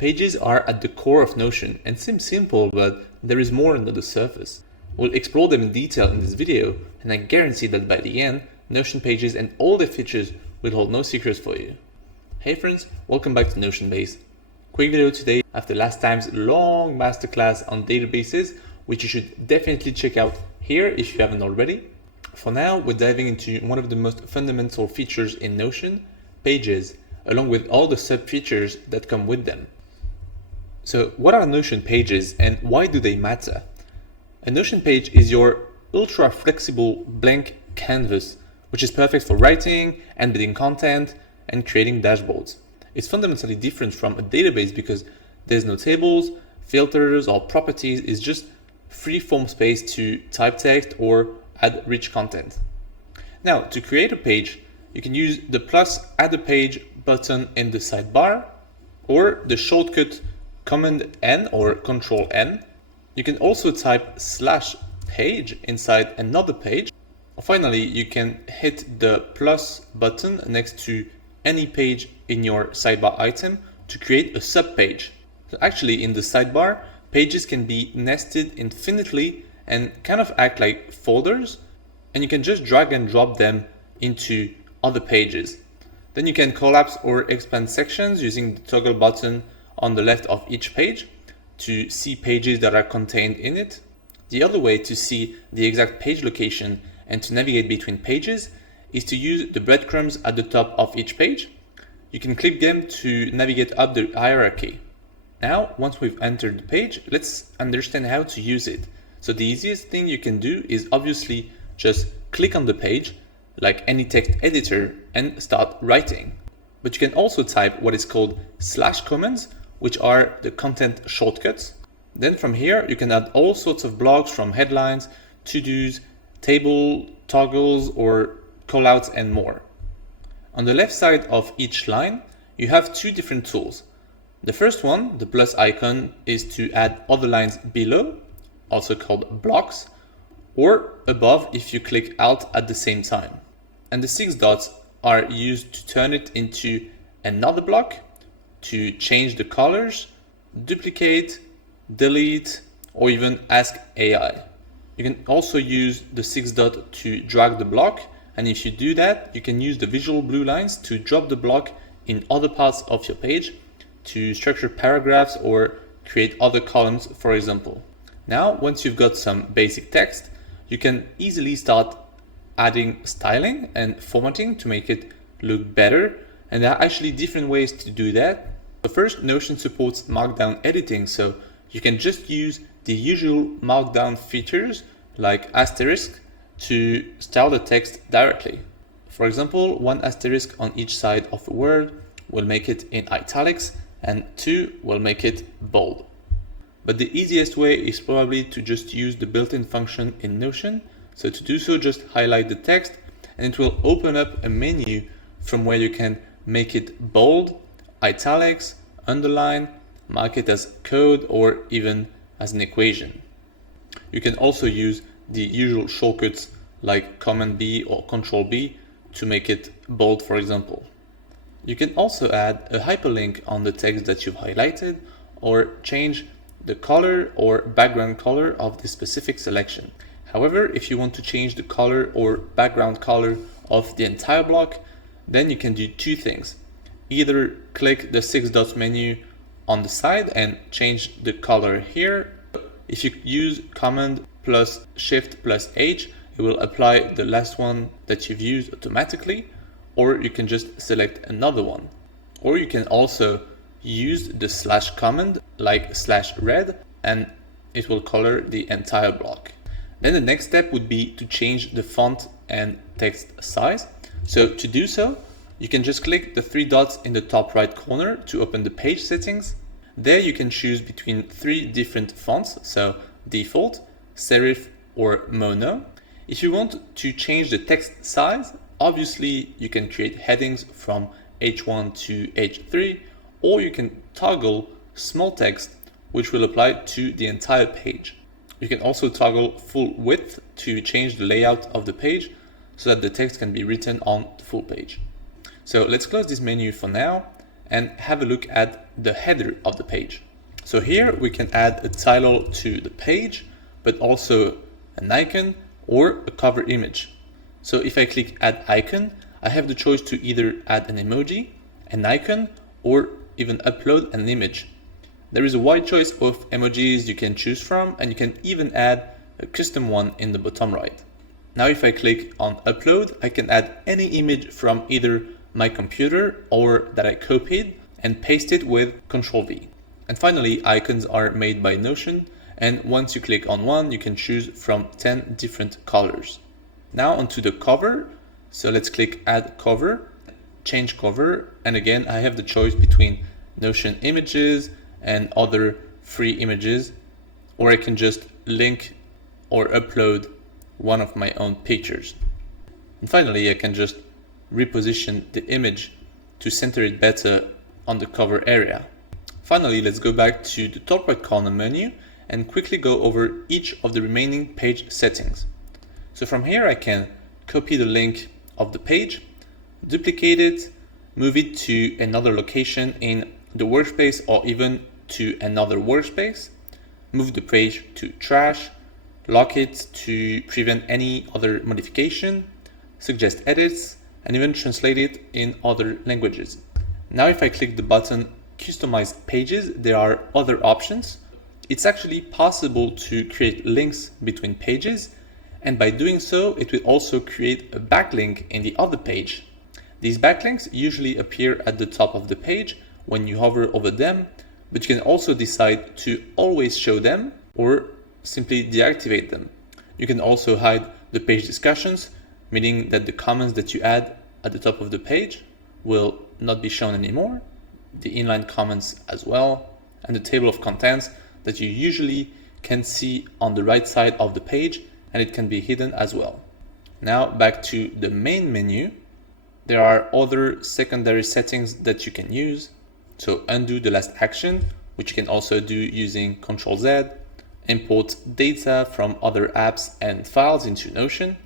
Pages are at the core of Notion and seem simple, but there is more under the surface. We'll explore them in detail in this video, and I guarantee that by the end, Notion Pages and all their features will hold no secrets for you. Hey friends, welcome back to Notionbase. Quick video today after last time's long masterclass on databases, which you should definitely check out here if you haven't already. For now, we're diving into one of the most fundamental features in Notion, Pages, along with all the sub-features that come with them. So what are Notion Pages and why do they matter? A Notion page is your ultra-flexible blank canvas, which is perfect for writing, embedding content, and creating dashboards. It's fundamentally different from a database because there's no tables, filters, or properties. It's just free-form space to type text or add rich content. Now, to create a page, you can use the plus add a page button in the sidebar or the shortcut Command N or Control N. You can also type /page inside another page. Finally, you can hit the plus button next to any page in your sidebar item to create a subpage. So actually, in the sidebar, pages can be nested infinitely and kind of act like folders, and you can just drag and drop them into other pages. Then you can collapse or expand sections using the toggle button on the left of each page to see pages that are contained in it. The other way to see the exact page location and to navigate between pages is to use the breadcrumbs at the top of each page. You can click them to navigate up the hierarchy. Now, once we've entered the page, let's understand how to use it. So the easiest thing you can do is obviously just click on the page like any text editor and start writing. But you can also type what is called /commands, which are the content shortcuts. Then from here, you can add all sorts of blocks from headlines, to-dos, table, toggles, or callouts, and more. On the left side of each line, you have two different tools. The first one, the plus icon, is to add other lines below, also called blocks, or above if you click Alt at the same time. And the 6 dots are used to turn it into another block, to change the colors, duplicate, delete, or even ask AI. You can also use the 6 dot to drag the block, and if you do that, you can use the visual blue lines to drop the block in other parts of your page to structure paragraphs or create other columns, for example. Now, once you've got some basic text, you can easily start adding styling and formatting to make it look better. And there are actually different ways to do that. But first, Notion supports Markdown editing, so you can just use the usual Markdown features like asterisk to style the text directly. For example, 1 asterisk on each side of a word will make it in italics, and 2 will make it bold. But the easiest way is probably to just use the built-in function in Notion. So to do so, just highlight the text and it will open up a menu from where you can make it bold, italics, underline, mark it as code, or even as an equation. You can also use the usual shortcuts like Command B or Control B to make it bold, for example. You can also add a hyperlink on the text that you've highlighted or change the color or background color of the specific selection. However, if you want to change the color or background color of the entire block, then you can do two things. Either click the 6 dots menu on the side and change the color here. If you use Command plus Shift plus H, it will apply the last one that you've used automatically, or you can just select another one. Or you can also use the / command like /red and it will color the entire block. Then the next step would be to change the font and text size. So to do so, you can just click the 3 dots in the top right corner to open the page settings. There you can choose between 3 different fonts, so default, serif, or mono. If you want to change the text size, obviously you can create headings from H1 to H3, or you can toggle small text, which will apply to the entire page. You can also toggle full width to change the layout of the page so that the text can be written on the full page. So let's close this menu for now and have a look at the header of the page. So here we can add a title to the page, but also an icon or a cover image. So if I click add icon, I have the choice to either add an emoji, an icon, or even upload an image. There is a wide choice of emojis you can choose from, and you can even add a custom one in the bottom right. Now if I click on upload, I can add any image from either my computer or that I copied and paste it with Ctrl V. And finally, icons are made by Notion, and once you click on one, you can choose from 10 different colors. Now onto the cover. So let's click add cover, change cover, and again I have the choice between Notion images and other free images, or I can just link or upload one of my own pictures. And finally, I can just reposition the image to center it better on the cover area. Finally, let's go back to the top right corner menu and quickly go over each of the remaining page settings. So from here, I can copy the link of the page, duplicate it, move it to another location in the workspace or even to another workspace, move the page to trash, lock it to prevent any other modification, suggest edits, and even translate it in other languages. Now if I click the button Customize Pages, there are other options. It's actually possible to create links between pages, and by doing so, it will also create a backlink in the other page. These backlinks usually appear at the top of the page when you hover over them, but you can also decide to always show them or simply deactivate them. You can also hide the page discussions, meaning that the comments that you add at the top of the page will not be shown anymore, the inline comments as well, and the table of contents that you usually can see on the right side of the page, and it can be hidden as well. Now back to the main menu. There are other secondary settings that you can use. So undo the last action, which you can also do using Ctrl Z, import data from other apps and files into Notion,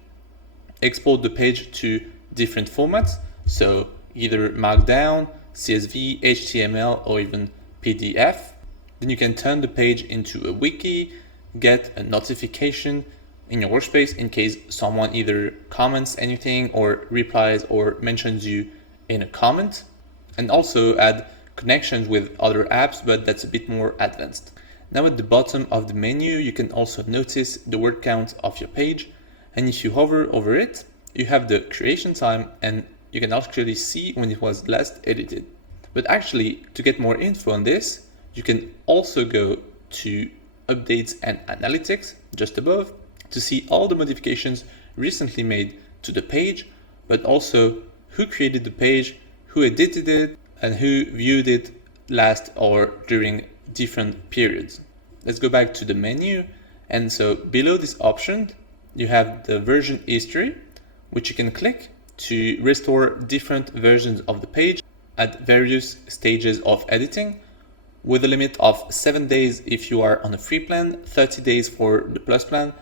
export the page to different formats, so either Markdown, CSV, HTML, or even PDF. Then you can turn the page into a wiki, get a notification in your workspace in case someone either comments anything or replies or mentions you in a comment, and also add connections with other apps, but that's a bit more advanced. Now at the bottom of the menu, you can also notice the word count of your page, and if you hover over it, you have the creation time, and you can actually see when it was last edited. But actually, to get more info on this, you can also go to Updates and Analytics just above to see all the modifications recently made to the page, but also who created the page, who edited it, and who viewed it last or during different periods. Let's go back to the menu. And so below this option, you have the version history, which you can click to restore different versions of the page at various stages of editing, with a limit of 7 days if you are on a free plan, 30 days for the plus plan,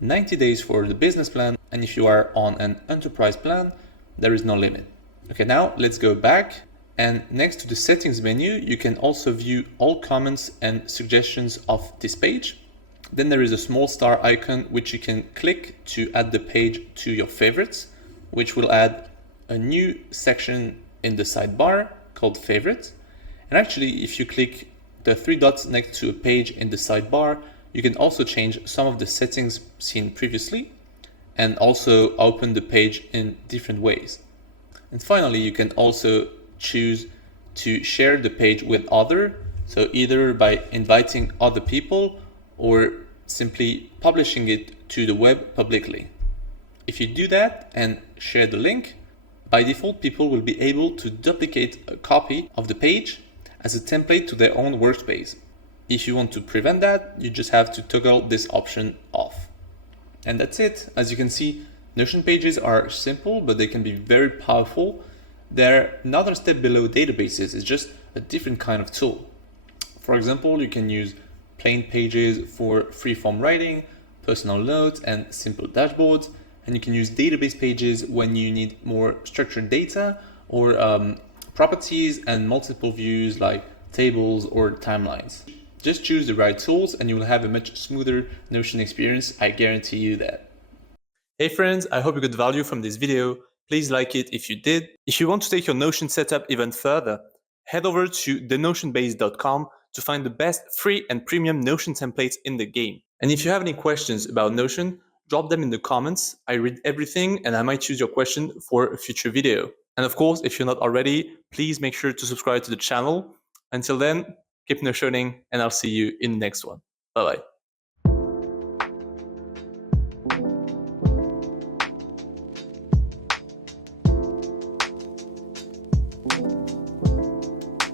90 days for the business plan, and if you are on an enterprise plan, there is no limit. Okay, now let's go back. And next to the settings menu, you can also view all comments and suggestions of this page. Then there is a small star icon, which you can click to add the page to your favorites, which will add a new section in the sidebar called favorites. And actually, if you click the 3 dots next to a page in the sidebar, you can also change some of the settings seen previously and also open the page in different ways. And finally, you can also choose to share the page with others, so either by inviting other people or simply publishing it to the web publicly. If you do that and share the link, by default people will be able to duplicate a copy of the page as a template to their own workspace. If you want to prevent that, you just have to toggle this option off. And that's it. As you can see, Notion pages are simple, but they can be very powerful. They're another step below databases. It's just a different kind of tool. For example, you can use plain pages for free-form writing, personal notes, and simple dashboards. And you can use database pages when you need more structured data or properties and multiple views like tables or timelines. Just choose the right tools and you will have a much smoother Notion experience, I guarantee you that. Hey friends, I hope you got value from this video. Please like it if you did. If you want to take your Notion setup even further, head over to thenotionbase.com to find the best free and premium Notion templates in the game. And if you have any questions about Notion, drop them in the comments. I read everything and I might choose your question for a future video. And of course, if you're not already, please make sure to subscribe to the channel. Until then, keep Notioning and I'll see you in the next one. Bye bye.